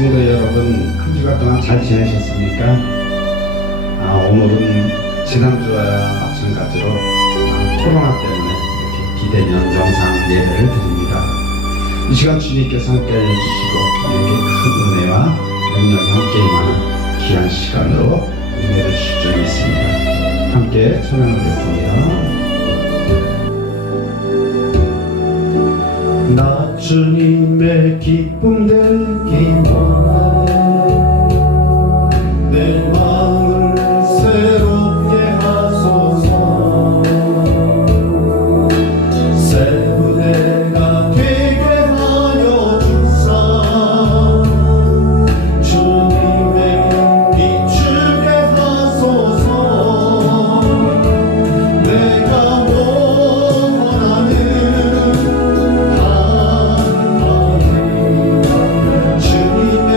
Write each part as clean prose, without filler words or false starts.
성도 여러분, 한 주간 동안 잘 지내셨습니까? 오늘은 지난주와 마찬가지로 코로나 때문에 이렇게 비대면 영상 예배를 드립니다. 이 시간 주님께서 함께 해주시고 우리에게 큰 은혜와 능력이 함께 임하는 귀한 시간으로 은혜를 주실 줄 믿습니다. 함께 찬양하겠습니다. 나 주님의 기쁨 되기 원하네. 내 마음을 새롭게 하소서. 새 부대가 되게 하여 주사. 주님의 비추게 하소서. 내가 원하는 주님의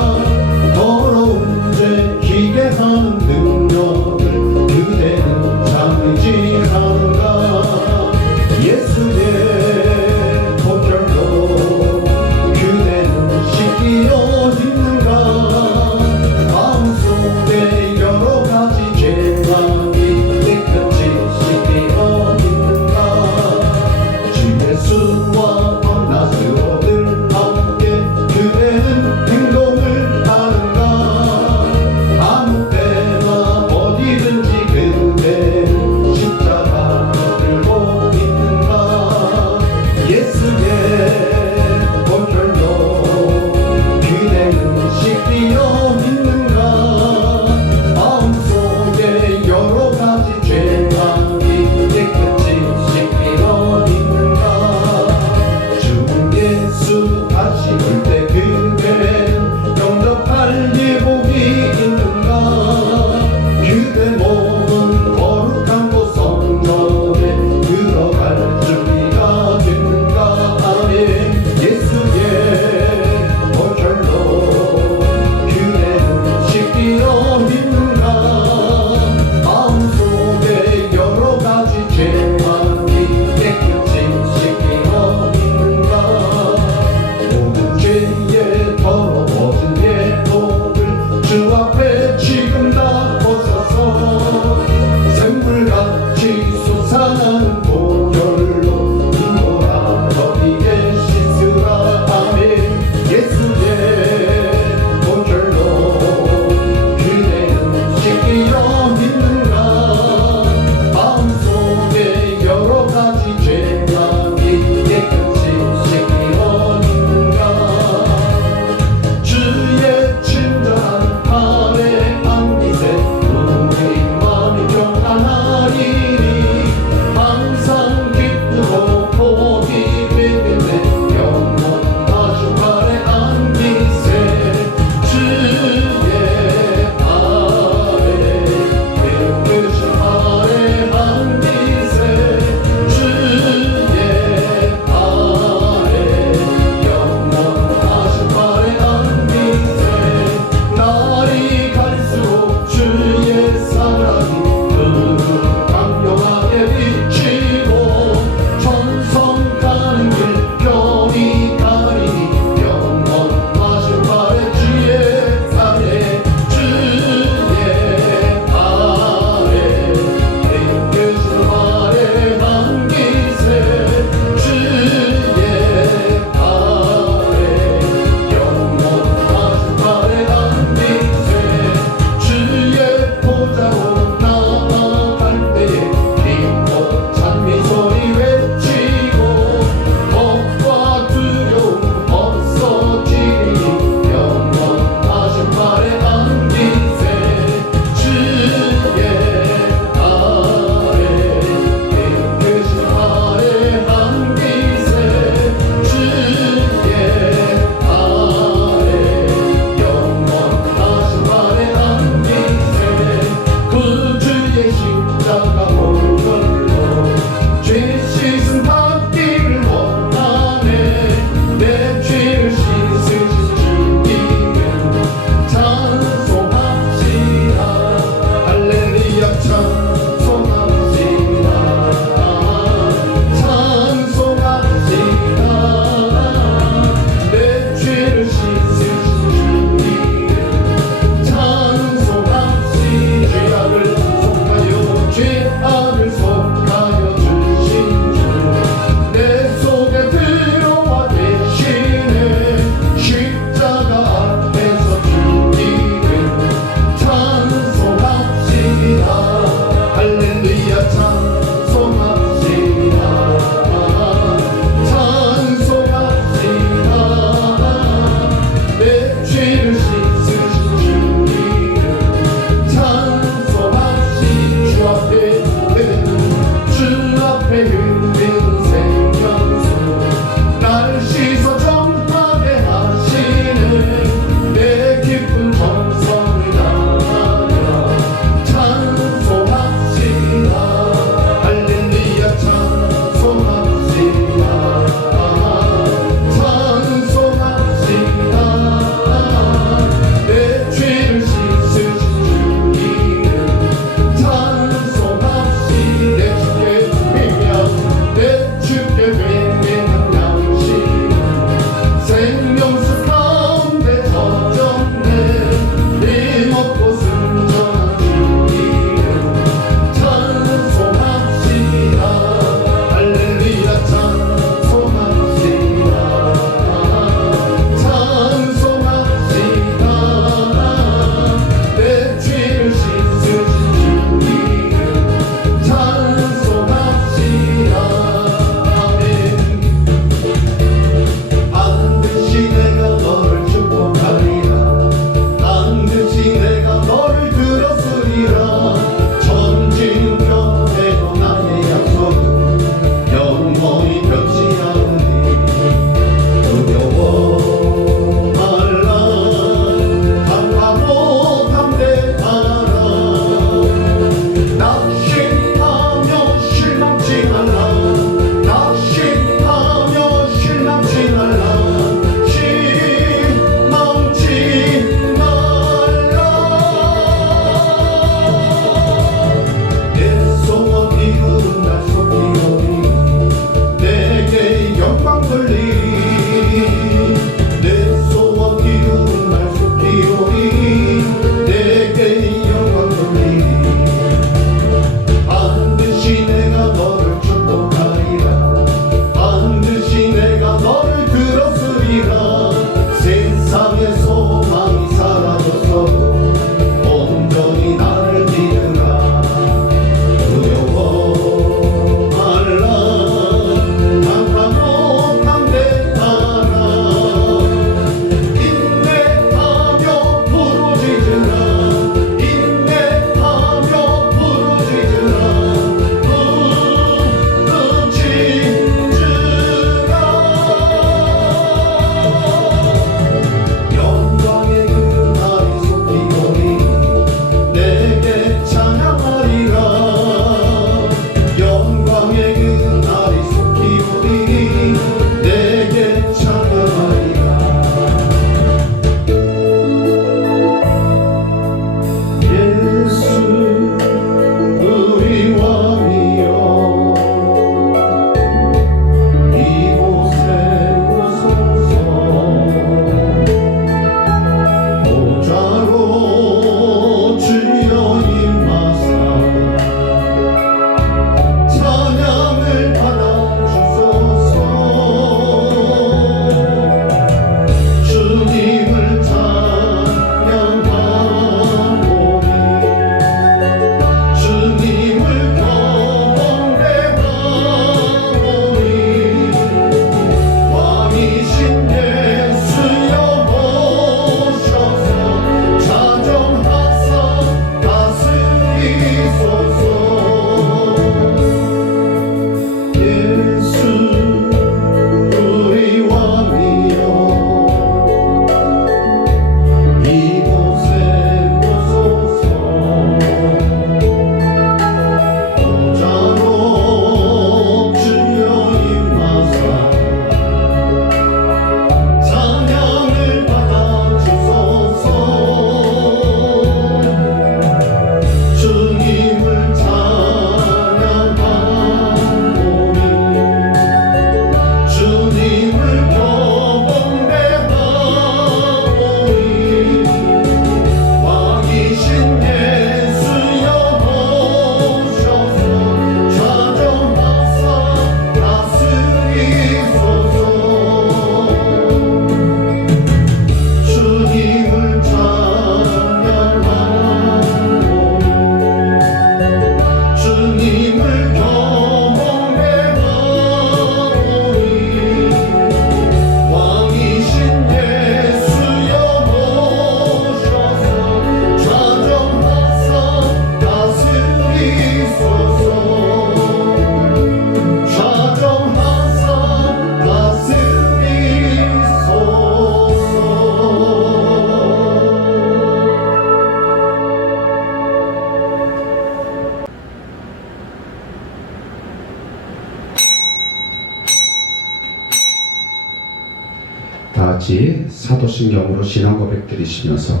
사도신경으로 신앙 고백 드리시면서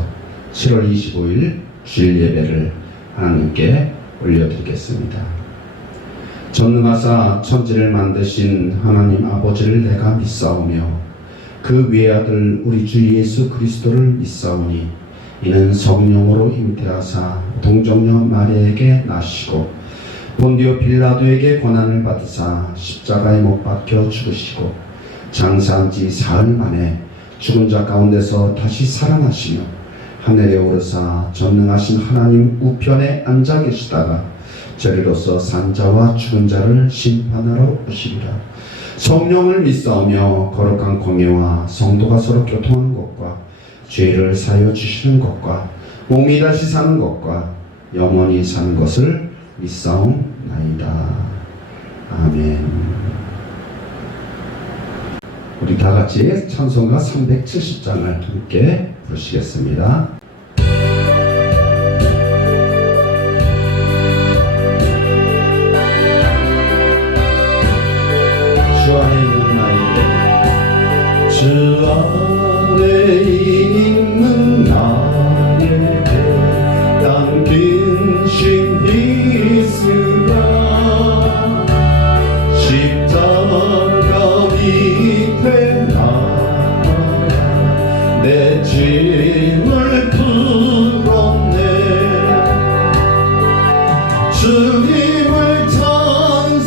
7월 25일 주일 예배를 하나님께 올려드리겠습니다. 전능하사 천지를 만드신 하나님 아버지를 내가 믿사오며 그 외아들 우리 주 예수 그리스도를 믿사오니 이는 성령으로 잉태하사 동정녀 마리아에게 나시고 본디오 빌라도에게 고난을 받으사 십자가에 못 박혀 죽으시고 장사한 지 사흘 만에 죽은 자 가운데서 다시 살아나시며 하늘에 오르사 전능하신 하나님 우편에 앉아 계시다가 저리로서 산자와 죽은 자를 심판하러 오시리라. 성령을 믿사오며 거룩한 공예와 성도가 서로 교통하는 것과 죄를 사하여 주시는 것과 몸이 다시 사는 것과 영원히 사는 것을 믿사옵나이다. 아멘. 우리 다 같이 찬송가 370장을 함께 부르시겠습니다. 주 안에 있는 나에게 주 안에 있는 나에게 담긴 신 있으라. 십자가 밑에 나가라 내 짐을 풀었네. 주님을 찬송하면서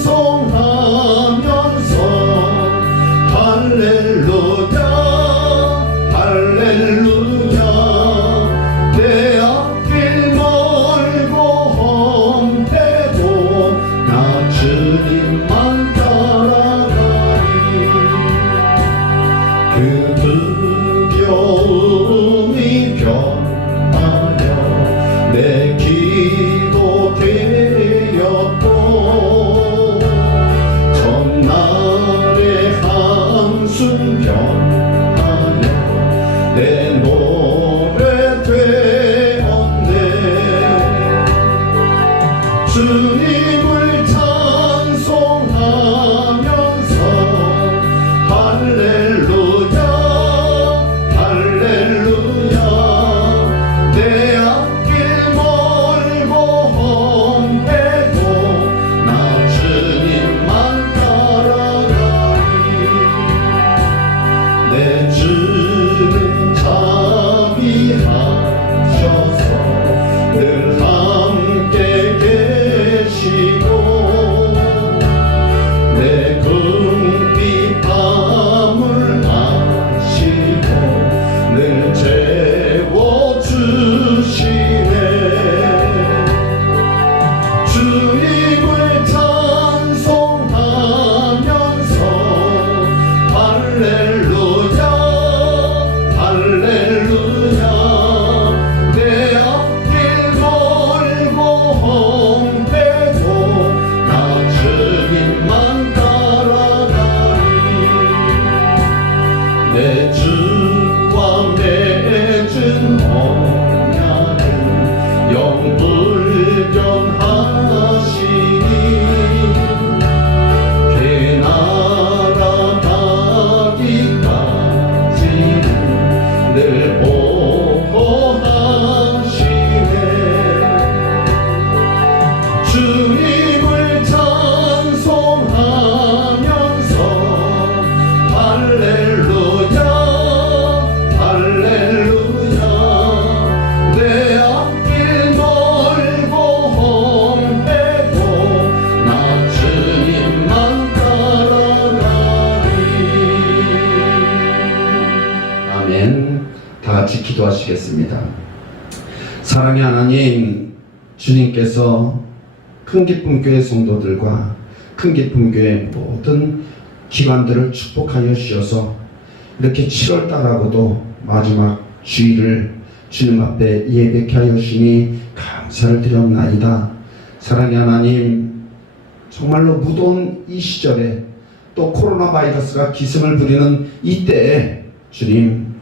할렐루야 할렐루야 내 앞길 멀고 험해도 나 주님만 따라가리. 그 두려움이 변하여 내 기도 되었고 전날의 한숨 변하여 내 노래 되었네. 주님을 찬송하면서 할렐루야 할렐루야 내 앞길 멀고 험해도 나 주님만 따라가리. 내 주는 자비하셔서 늘 함께 계시고 내 금빛 밤을 아시고 늘 재워주시네. 주님을 찬송하면서 할렐루야 할렐루야 내 앞길 멀고 험해도 나 주님만 따라가리. 내 주와 맺은 언약은 영불변하시니 그 나라 가기까지는 늘 보호하시네. 주님을 찬송하면서 할렐루야 할렐루야 내 앞길 멀고 험해도 나 주님만 따라가리. 아멘. 다 같이 기도하시겠습니다. 사랑의 하나님, 주님께서 큰 기쁨 교회 성도들과 큰 기쁨 교회 모든 기관들을 축복하여 주셔서 이렇게 7월 달하고도 마지막 주일을 주님 앞에 예배케 하여 주시니 감사를 드렸나이다. 사랑의 하나님, 정말로 무더운 이 시절에 또 코로나 바이러스가 기승을 부리는 이때에 주님,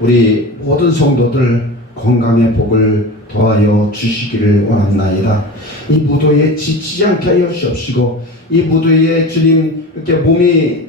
우리 모든 성도들 건강의 복을 더하여 주시기를 원합나이다. 이 무더위에 지치지 않게 하여 주옵시고 이 무더위에 주님 이렇게 몸이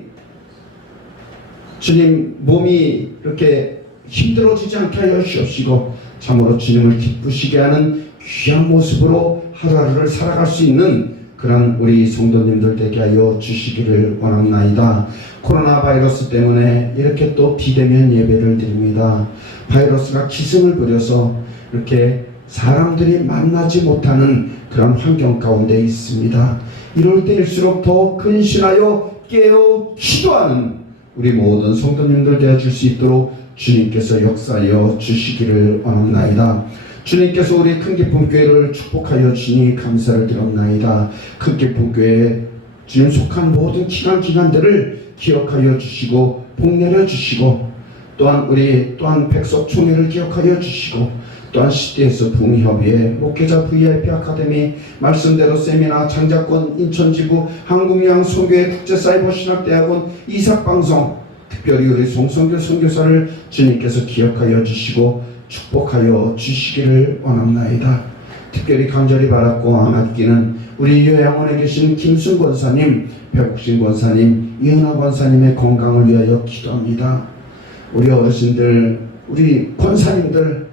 주님 몸이 이렇게 힘들어지지 않게 하여 주옵시고 참으로 주님을 기쁘시게 하는 귀한 모습으로 하루하루를 살아갈 수 있는 그런 우리 성도님들 되게 하여 주시기를 원합나이다. 코로나 바이러스 때문에 이렇게 또 비대면 예배를 드립니다. 바이러스가 기승을 부려서 이렇게 사람들이 만나지 못하는 그런 환경 가운데 있습니다. 이럴 때일수록 더 근신하여 깨어 기도하는 우리 모든 성도님들 되어줄 수 있도록 주님께서 역사하여 주시기를 원합나이다. 주님께서 우리 큰기쁨교회를 축복하여 주니 감사를 드렸나이다. 큰기쁨교회에 주님 속한 모든 기관들을 기억하여 주시고 복내려 주시고 또한 백석총회를 기억하여 주시고 또한 CTS 부흥협의회 목회자 VIP 아카데미 말씀대로 세미나 장자권 인천지구 한국요한선교회 국제사이버신학대학원 이삭방송 특별히 우리 송성교 선교사를 주님께서 기억하여 주시고 축복하여 주시기를 원합나이다. 특별히 간절히 바랐고 맡기는 우리 요양원에 계신 김순 권사님, 백옥신 권사님, 이은하 권사님의 건강을 위하여 기도합니다. 우리 어르신들, 우리 권사님들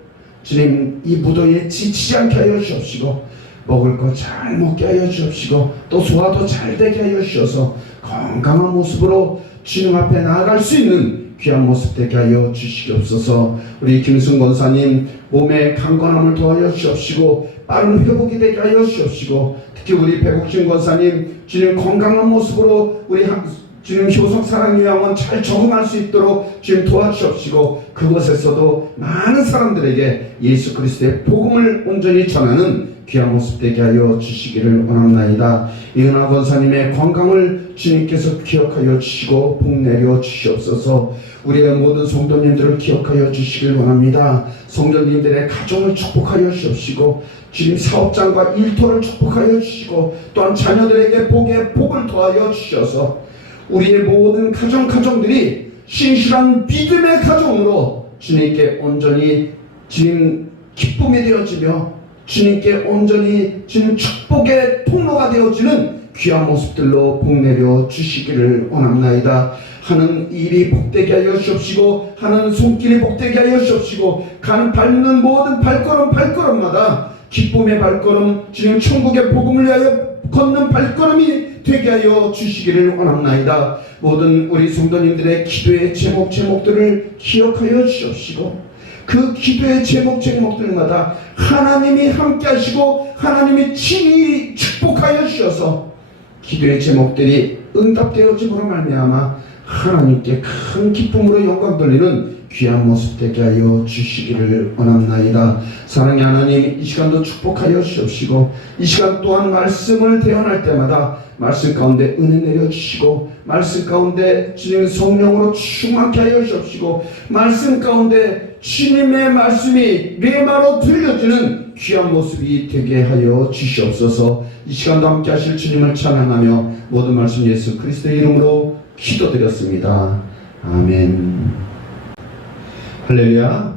주님 이 무더위에 지치지 않게 하여 주옵시고 먹을 거 잘 먹게 하여 주옵시고 또 소화도 잘 되게 하여 주셔서 건강한 모습으로 주님 앞에 나아갈 수 있는 귀한 모습 되게 하여 주시옵소서. 우리 김승 권사님 몸의 강건함을 더하여 주옵시고 빠른 회복이 되게 하여 주옵시고 특히 우리 백옥신 권사님 주님 건강한 모습으로 우리 주님 효성사랑요양원 잘 적응할 수 있도록 주님 도와주옵시고 그곳에서도 많은 사람들에게 예수 그리스도의 복음을 온전히 전하는 귀한 모습 되게 하여 주시기를 원합나이다. 이은하 권사님의 건강을 주님께서 기억하여 주시고 복내려 주시옵소서. 우리의 모든 성도님들을 기억하여 주시길 원합니다. 성도님들의 가정을 축복하여 주옵시고 주님 사업장과 일터를 축복하여 주시고 또한 자녀들에게 복을 더하여 주셔서 우리의 모든 가정들이 신실한 믿음의 가정으로 주님께 온전히 주님 기쁨이 되어지며 주님께 온전히 주님 축복의 통로가 되어지는 귀한 모습들로 복내려 주시기를 원합나이다. 하는 일이 복되게 하여 주옵시고 하는 손길이 복되게 하여 주옵시고 밟는 모든 발걸음마다 기쁨의 발걸음 주님 천국의 복음을 위하여 걷는 발걸음이 되게 하여 주시기를 원합나이다. 모든 우리 성도님들의 기도의 제목들을 기억하여 주옵시고 그 기도의 제목들마다 하나님이 함께 하시고 하나님이 친히 축복하여 주셔서 기도의 제목들이 응답되어짐으로 말미암아 하나님께 큰 기쁨으로 영광 돌리는 귀한 모습 되게 하여 주시기를 원합나이다. 사랑의 하나님 이 시간도 축복하여 주옵시고 이 시간 또한 말씀을 대언할 때마다 말씀 가운데 은혜 내려주시고 말씀 가운데 주님 성령으로 충만케 하여 주옵시고 말씀 가운데 주님의 말씀이 레마로 들려지는 귀한 모습이 되게 하여 주시옵소서. 이 시간도 함께 하실 주님을 찬양하며 모든 말씀 예수 그리스도의 이름으로 기도드렸습니다. 아멘. 할렐루야.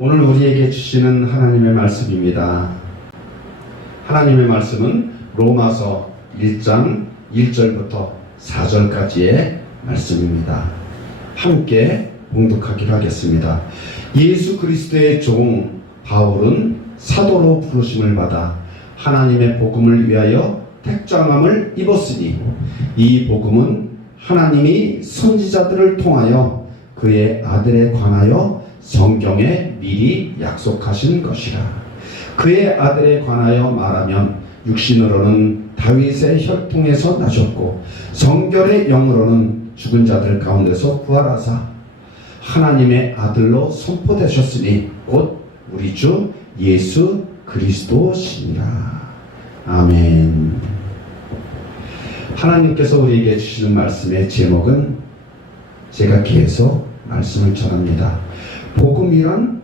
오늘 우리에게 주시는 하나님의 말씀입니다. 하나님의 말씀은 로마서 1장 1절부터 4절까지의 말씀입니다. 함께 봉독하기로 하겠습니다. 예수 그리스도의 종 바울은 사도로 부르심을 받아 하나님의 복음을 위하여 택정함을 입었으니 이 복음은 하나님이 선지자들을 통하여 그의 아들에 관하여 성경에 미리 약속하신 것이라. 그의 아들에 관하여 말하면 육신으로는 다윗의 혈통에서 나셨고 성결의 영으로는 죽은 자들 가운데서 부활하사 하나님의 아들로 선포되셨으니 곧 우리 주 예수 그리스도시니라. 아멘. 하나님께서 우리에게 주시는 말씀의 제목은 제가 계속 말씀을 전합니다. 복음이란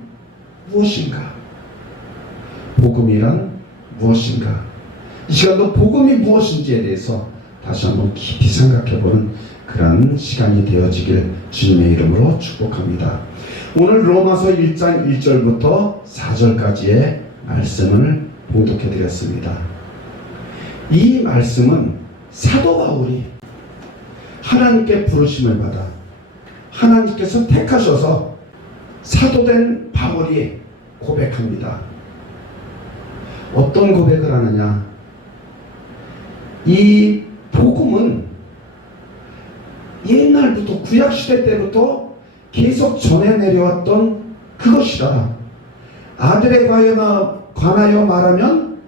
무엇인가? 복음이란 무엇인가? 이 시간도 복음이 무엇인지에 대해서 다시 한번 깊이 생각해보는 그런 시간이 되어지길 주님의 이름으로 축복합니다. 오늘 로마서 1장 1절부터 4절까지의 말씀을 봉독해드렸습니다. 이 말씀은 사도 바울이 하나님께 부르심을 받아 하나님께서 택하셔서 사도된 바울이 고백합니다. 어떤 고백을 하느냐? 이 복음은 옛날부터 구약시대 때부터 계속 전해 내려왔던 그것이다. 아들에 관하여 말하면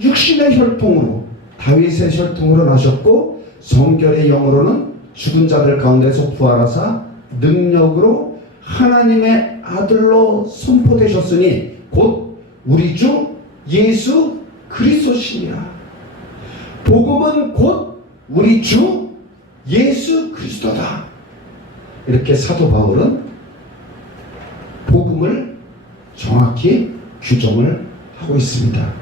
육신의 혈통으로 다윗의 혈통으로 나셨고 성결의 영으로는 죽은 자들 가운데서 부활하사 능력으로 하나님의 아들로 선포되셨으니 곧 우리 주 예수 그리스도시니라. 복음은 곧 우리 주 예수 그리스도다. 이렇게 사도 바울은 복음을 정확히 규정을 하고 있습니다.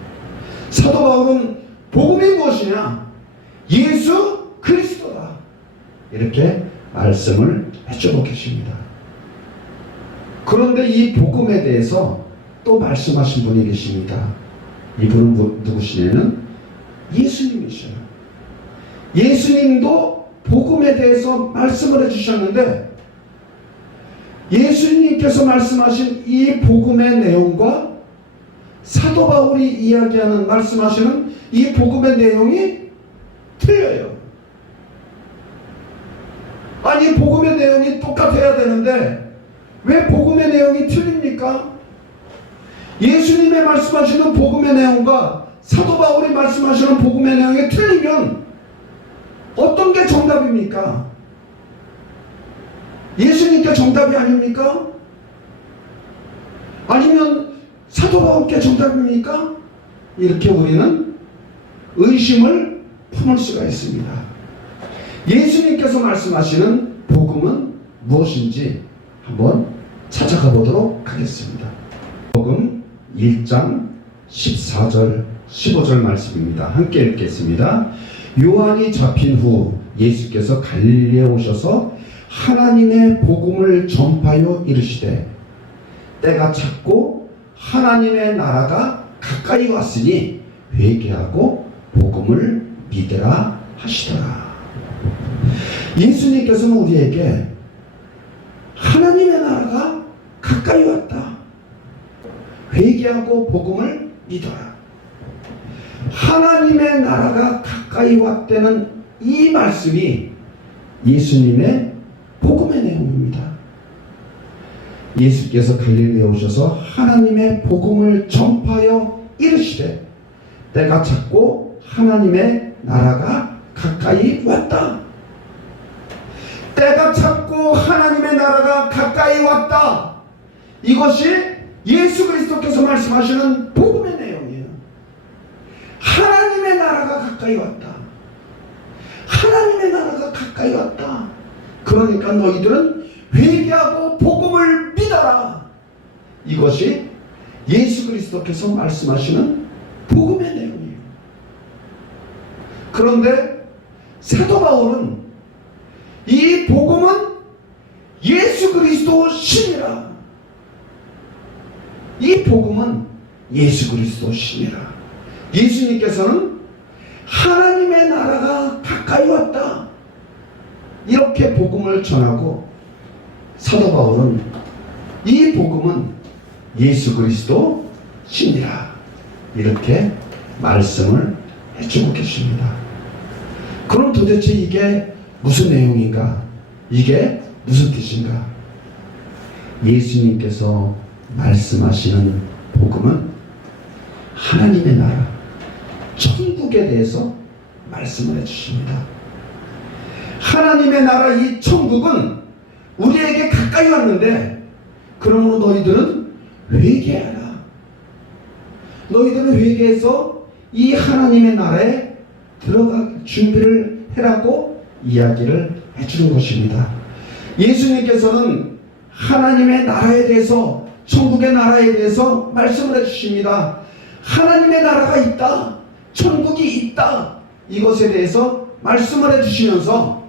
사도 바울은 복음이 무엇이냐? 예수 그리스도다. 이렇게 말씀을 해주고 계십니다. 그런데 이 복음에 대해서 또 말씀하신 분이 계십니다. 이분은 누구시냐면 예수님이셔요. 예수님도 복음에 대해서 말씀을 해주셨는데 예수님께서 말씀하신 이 복음의 내용과 사도 바울이 이야기하는 말씀하시는 이 복음의 내용이 틀려요. 아니 복음의 내용이 똑같아야 되는데 왜 복음의 내용이 틀립니까? 예수님의 말씀하시는 복음의 내용과 사도 바울이 말씀하시는 복음의 내용이 틀리면 어떤 게 정답입니까? 예수님께 정답이 아닙니까? 아니면 사도 바울께 정답입니까? 이렇게 우리는 의심을 품을 수가 있습니다. 예수님께서 말씀하시는 복음은 무엇인지 한번 찾아가 보도록 하겠습니다. 복음 1장 14절 15절 말씀입니다. 함께 읽겠습니다. 요한이 잡힌 후 예수께서 갈릴리에 오셔서 하나님의 복음을 전파하여 이르시되 때가 찼고 하나님의 나라가 가까이 왔으니 회개하고 복음을 믿으라 하시더라. 예수님께서는 우리에게 하나님의 나라가 가까이 왔다. 회개하고 복음을 믿어라. 하나님의 나라가 가까이 왔다는 이 말씀이 예수님의 복음의 내용입니다. 예수께서 갈릴리에 오셔서 하나님의 복음을 전파하여 이르시되 때가 찼고 하나님의 나라가 가까이 왔다. 때가 찼고 하나님의 나라가 가까이 왔다. 이것이 예수 그리스도께서 말씀하시는 복음의 내용이에요. 하나님의 나라가 가까이 왔다. 하나님의 나라가 가까이 왔다. 그러니까 너희들은 회개하고 복음을 믿어라. 이것이 예수 그리스도께서 말씀하시는 복음의 내용이에요. 그런데 사도 바울은 이 복음은 예수 그리스도 신이라. 이 복음은 예수 그리스도 신이라. 예수님께서는 하나님의 나라가 가까이 왔다. 이렇게 복음을 전하고 사도 바울은 이 복음은 예수 그리스도 신이라. 이렇게 말씀을 해주고 계십니다. 그럼 도대체 이게 무슨 내용인가? 이게 무슨 뜻인가? 예수님께서 말씀하시는 복음은 하나님의 나라, 천국에 대해서 말씀을 해주십니다. 하나님의 나라 이 천국은 우리에게 가까이 왔는데 그러므로 너희들은 회개하라. 너희들은 회개해서 이 하나님의 나라에 들어갈 준비를 해라고 이야기를 해주는 것입니다. 예수님께서는 하나님의 나라에 대해서, 천국의 나라에 대해서 말씀을 해주십니다. 하나님의 나라가 있다, 천국이 있다, 이것에 대해서 말씀을 해주시면서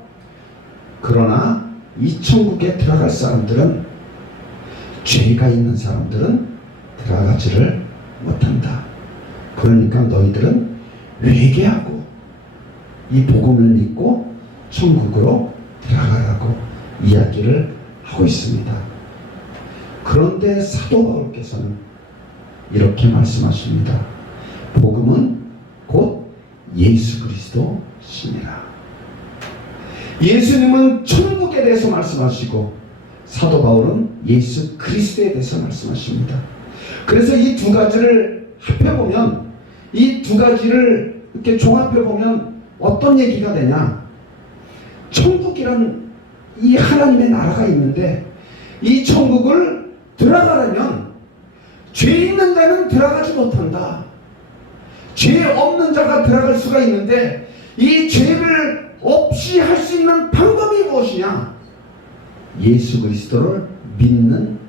그러나 이 천국에 들어갈 사람들은, 죄가 있는 사람들은 들어가지를 못한다. 그러니까 너희들은 회개하고 이 복음을 믿고 천국으로 들어가라고 이야기를 하고 있습니다. 그런데 사도 바울께서는 이렇게 말씀하십니다. 복음은 곧 예수 그리스도시니라. 예수님은 천국에 대해서 말씀하시고 사도 바울은 예수 그리스도에 대해서 말씀하십니다. 그래서 이 두 가지를 합해보면, 이 두 가지를 이렇게 종합해보면 어떤 얘기가 되냐? 천국이란 이 하나님의 나라가 있는데, 이 천국을 들어가려면 죄 있는 자는 들어가지 못한다. 죄 없는 자가 들어갈 수가 있는데, 이 죄를 없이 할 수 있는 방법이 무엇이냐? 예수 그리스도를 믿는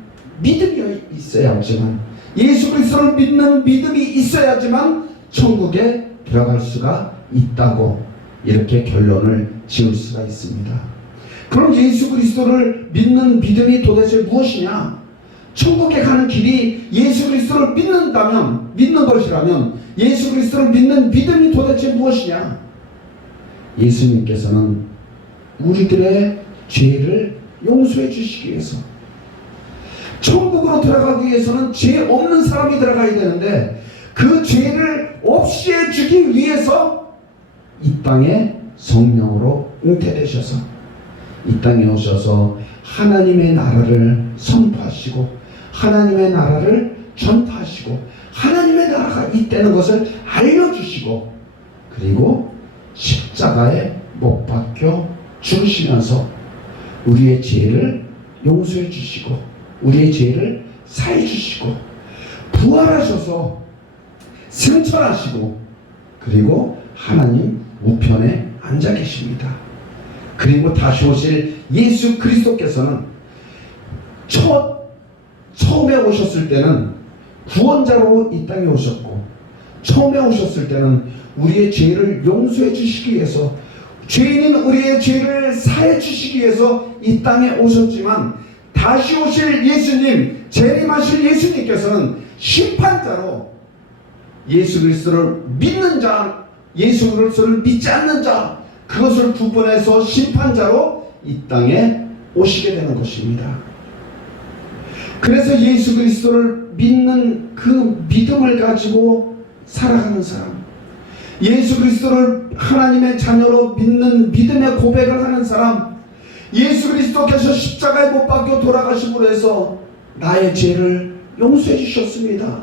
믿음이 있어야지만, 예수 그리스도를 믿는 믿음이 있어야지만 천국에 들어갈 수가 있다고 이렇게 결론을 지을 수가 있습니다. 그럼 예수 그리스도를 믿는 믿음이 도대체 무엇이냐? 천국에 가는 길이 예수 그리스도를 믿는 것이라면 예수 그리스도를 믿는 믿음이 도대체 무엇이냐? 예수님께서는 우리들의 죄를 용서해 주시기 위해서, 천국으로 들어가기 위해서는 죄 없는 사람이 들어가야 되는데, 그 죄를 없이 해주기 위해서 이 땅에 성령으로 잉태되셔서 이 땅에 오셔서 하나님의 나라를 선포하시고 하나님의 나라를 전파하시고 하나님의 나라가 있다는 것을 알려주시고, 그리고 십자가에 못 박혀 죽으시면서 우리의 죄를 용서해 주시고 우리의 죄를 사해 주시고 부활하셔서 승천하시고, 그리고 하나님 우편에 앉아 계십니다. 그리고 다시 오실 예수 그리스도께서는 처음에 오셨을 때는 구원자로 이 땅에 오셨고, 처음에 오셨을 때는 우리의 죄를 용서해 주시기 위해서, 죄인인 우리의 죄를 사해 주시기 위해서 이 땅에 오셨지만, 다시 오실 예수님, 재림하실 예수님께서는 심판자로 예수 그리스도를 믿는 자, 예수 그리스도를 믿지 않는 자, 그것을 구분해서 심판자로 이 땅에 오시게 되는 것입니다. 그래서 예수 그리스도를 믿는 그 믿음을 가지고 살아가는 사람, 예수 그리스도를 하나님의 자녀로 믿는 믿음의 고백을 하는 사람, 예수 그리스도께서 십자가에 못 박혀 돌아가심으로 해서 나의 죄를 용서해 주셨습니다.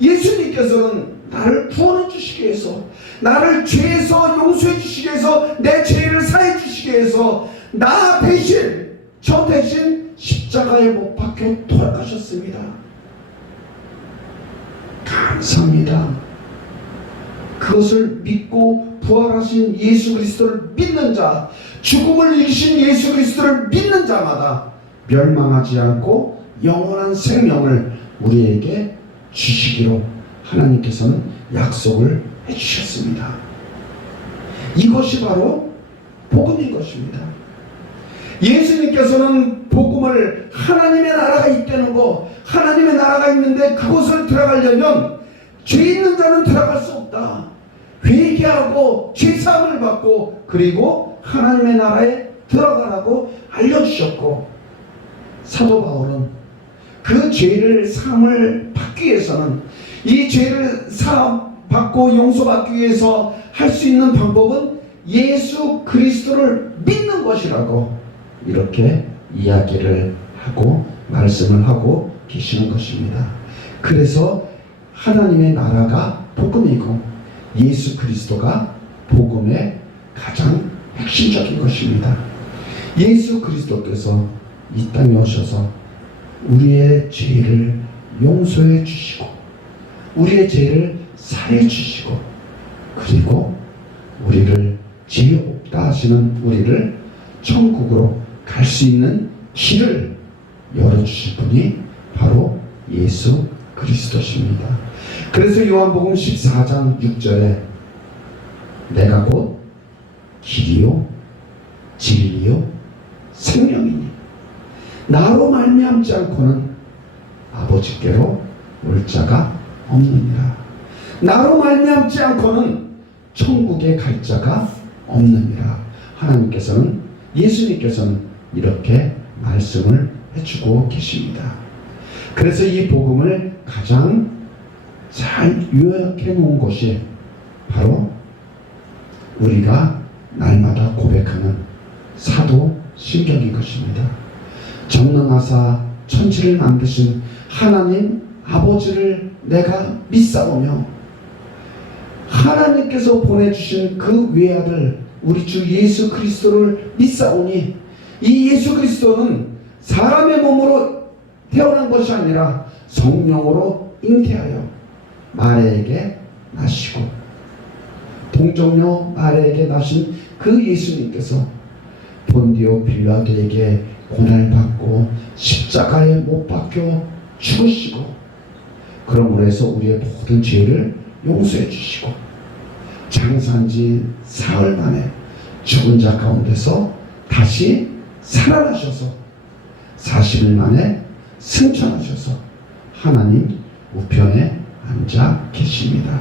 예수님께서는 나를 구원해 주시기 위해서, 나를 죄에서 용서해 주시기 위해서, 내 죄를 사해 주시기 위해서 나 대신, 저 대신 십자가에 못 박혀 돌아가셨습니다. 감사합니다. 그것을 믿고 부활하신 예수 그리스도를 믿는 자, 죽음을 이기신 예수 그리스도를 믿는 자마다 멸망하지 않고 영원한 생명을 우리에게 주시기로 하나님께서는 약속을 해주셨습니다. 이것이 바로 복음인 것입니다. 예수님께서는 복음을, 하나님의 나라가 있다는 거, 하나님의 나라가 있는데 그곳을 들어가려면 죄 있는 자는 들어갈 수 없다. 회개하고 죄사함을 받고 그리고 하나님의 나라에 들어가라고 알려주셨고, 사도 바울은 그 죄를 사함을 받기 위해서는, 이 죄를 사함 받고 용서받기 위해서 할 수 있는 방법은 예수 그리스도를 믿는 것이라고 이렇게 이야기를 하고 말씀을 하고 계시는 것입니다. 그래서 하나님의 나라가 복음이고 예수 그리스도가 복음의 가장 핵심적인 것입니다. 예수 그리스도께서 이 땅에 오셔서 우리의 죄를 용서해 주시고 우리의 죄를 사해 주시고, 그리고 우리를 죄 없다 하시는 우리를 천국으로 갈 수 있는 길을 열어주실 분이 바로 예수 그리스도십니다. 그래서 요한복음 14장 6절에 내가 곧 길이요 진리요 생명이니 나로 말미암지 않고는 아버지께로 올 자가 없느니라. 나로 말미암지 않고는 천국에 갈 자가 없느니라. 하나님께서는, 예수님께서는 이렇게 말씀을 해주고 계십니다. 그래서 이 복음을 가장 잘 요약해 놓은 것이 바로 우리가 날마다 고백하는 사도신경인 것입니다. 전능하사 천지를 만드신 하나님 아버지를 내가 믿사오며 하나님께서 보내주신 그 외아들 우리 주 예수 그리스도를 믿사오니 이 예수 그리스도는 사람의 몸으로 태어난 것이 아니라 성령으로 잉태하여 마리아에게 나시고 동정녀 마리아에게 나신 그 예수님께서 본디오 빌라도에게 고난받고 십자가에 못 박혀 죽으시고 그러므로 해서 우리의 모든 죄를 용서해 주시고 장사한 지 사흘 만에 죽은 자 가운데서 다시 살아나셔서 40일 만에 승천하셔서 하나님 우편에 앉아 계십니다.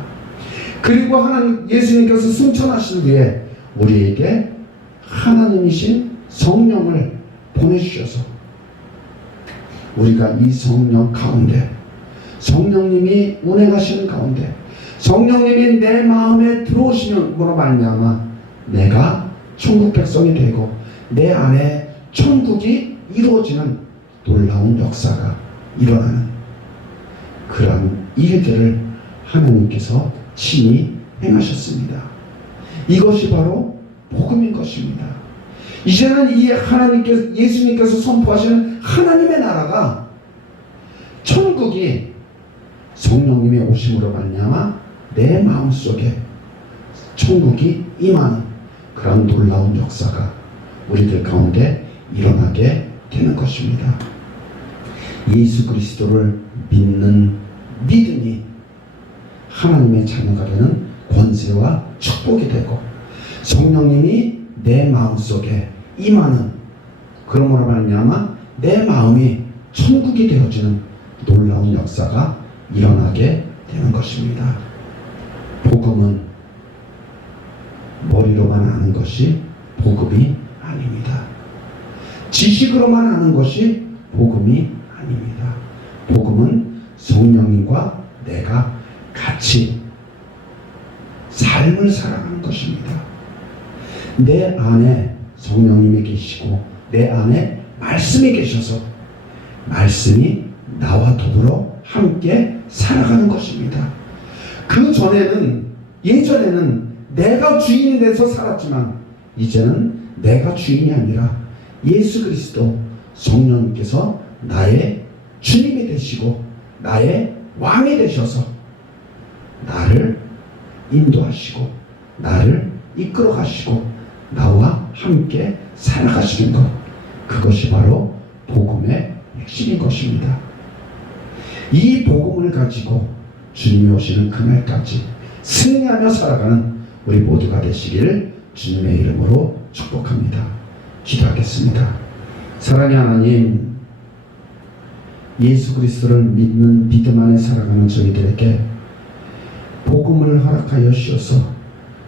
그리고 하나님 예수님께서 승천하신 후에 우리에게 하나님이신 성령을 보내주셔서 우리가 이 성령 가운데 성령님이 운행하시는 가운데 성령님이 내 마음에 들어오시는으로 말미암아 내가 천국 백성이 되고 내 안에 천국이 이루어지는 놀라운 역사가 일어나는 그런 일들을 하나님께서 친히 행하셨습니다. 이것이 바로 복음인 것입니다. 이제는 이 하나님께서 예수님께서 선포하시는 하나님의 나라가 천국이 성령님의 오심으로 말미암아 내 마음속에 천국이 임하는 그런 놀라운 역사가 우리들 가운데 일어나게 되는 것입니다. 예수 그리스도를 믿는 믿음이 하나님의 자녀가 되는 권세와 축복이 되고 성령님이 내 마음속에 임하는 그러므로 말미암아 내 마음이 천국이 되어지는 놀라운 역사가 일어나게 되는 것입니다. 복음은 머리로만 아는 것이 복음이 아닙니다. 지식으로만 아는 것이 복음이 아닙니다. 복음은 성령님과 내가 같이 삶을 살아가는 것입니다. 내 안에 성령님이 계시고 내 안에 말씀이 계셔서 말씀이 나와 더불어 함께 살아가는 것입니다. 그 전에는 예전에는 내가 주인이 돼서 살았지만 이제는 내가 주인이 아니라 예수 그리스도 성령님께서 나의 주님이 되시고 나의 왕이 되셔서 나를 인도하시고 나를 이끌어 가시고 나와 함께 살아가시는 것, 그것이 바로 복음의 핵심인 것입니다. 이 복음을 가지고 주님이 오시는 그날까지 승리하며 살아가는 우리 모두가 되시기를 주님의 이름으로 축복합니다. 기도하겠습니다. 사랑의 하나님, 예수 그리스도를 믿는 믿음 안에 살아가는 저희들에게 복음을 허락하여 주셔서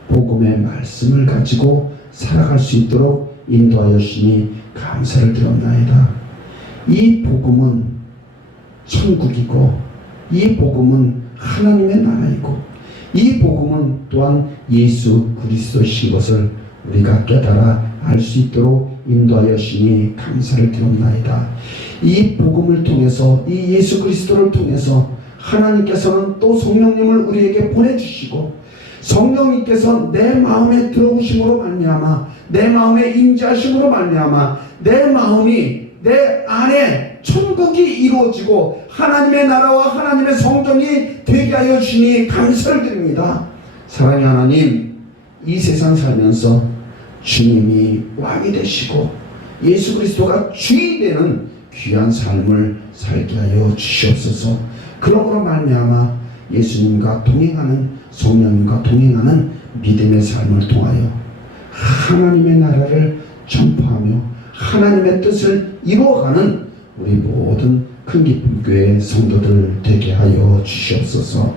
복음의 말씀을 가지고 살아갈 수 있도록 인도하여 주시니 감사를 드렸나이다. 이 복음은 천국이고 이 복음은 하나님의 나라이고 이 복음은 또한 예수 그리스도이신 것을 우리가 깨달아 알 수 있도록 인도하여 주시니 감사를 드렸나이다. 이 복음을 통해서 이 예수 그리스도를 통해서 하나님께서는 또 성령님을 우리에게 보내주시고 성령님께서 내 마음에 들어오심으로 말미암아 내 마음에 임재하심으로 말미암아 내 마음이 내 안에 천국이 이루어지고 하나님의 나라와 하나님의 성전이 되게 하여 주시니 감사를 드립니다. 사랑의 하나님, 이 세상 살면서 주님이 왕이 되시고 예수 그리스도가 주인이 되는 귀한 삶을 살게 하여 주시옵소서. 그러므로 말미암아 예수님과 동행하는 성령님과 동행하는 믿음의 삶을 통하여 하나님의 나라를 전파하며 하나님의 뜻을 이루어가는 우리 모든 큰 기쁨 교회 성도들 되게 하여 주시옵소서.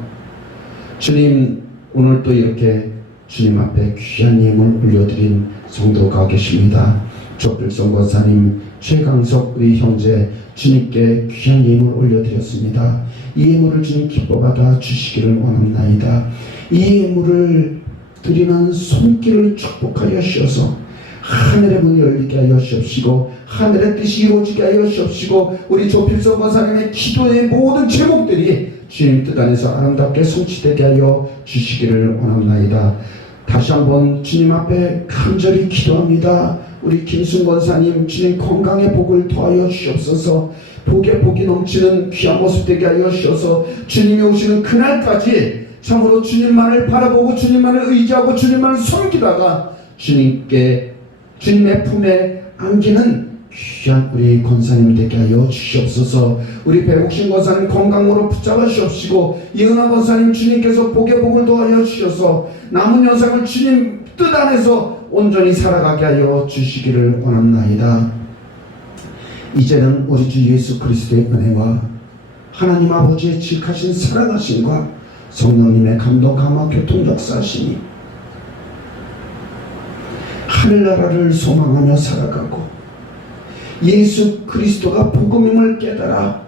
주님, 오늘 또 이렇게 주님 앞에 귀한 예물 올려드린 성도가 계십니다. 조필성 권사님, 최강석 우리 형제 주님께 귀한 예물 올려드렸습니다. 이 예물을 주님 기뻐받아 주시기를 원합나이다. 이 예물을 드리는 손길을 축복하여 주셔서 하늘의 문이 열리게 하여 주옵시고 하늘의 뜻이 이루어지게 하여 주옵시고 우리 조필성 권사님의 기도의 모든 제목들이 주님 뜻 안에서 아름답게 성취되게 하여 주시기를 원합나이다. 다시 한번 주님 앞에 간절히 기도합니다. 우리 김순 권사님 주님 건강의 복을 더하여 주시옵소서. 복에 복이 넘치는 귀한 모습 되게 하여 주셔서 주님이 오시는 그날까지 참으로 주님만을 바라보고 주님만을 의지하고 주님만을 섬기다가 주님께 주님의 품에 안기는 귀한 우리 권사님 되게 하여 주시옵소서. 우리 배국신 권사님 건강으로 붙잡아 주시옵시고 이은하 권사님 주님께서 복에 복을 더하여 주셔서 남은 여생을 주님 뜻 안에서 온전히 살아가게 하여 주시기를 원합나이다. 이제는 우리 주 예수 그리스도의 은혜와 하나님 아버지의 지극하신 사랑하심과 성령님의 감동 감화 교통 역사하시니 하늘나라를 소망하며 살아가고 예수 그리스도가 복음임을 깨달아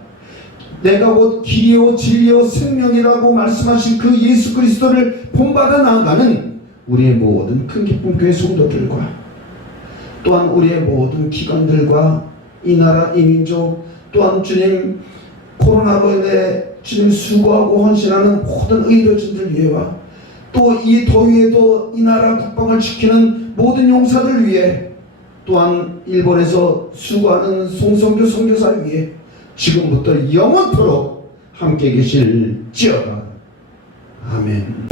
내가 곧 길이요 진리요 생명이라고 말씀하신 그 예수 그리스도를 본받아 나아가는 우리의 모든 큰 기쁨 교회 성도들과 또한 우리의 모든 기관들과 이 나라 이 민족 또한 주님 코로나로 인해 주님 수고하고 헌신하는 모든 의료진들 위해와 또 이 더위에도 이 나라 국방을 지키는 모든 용사들 위해 또한 일본에서 수고하는 송성교 선교사를 위해 지금부터 영원토록 함께 계실지어다. 아멘.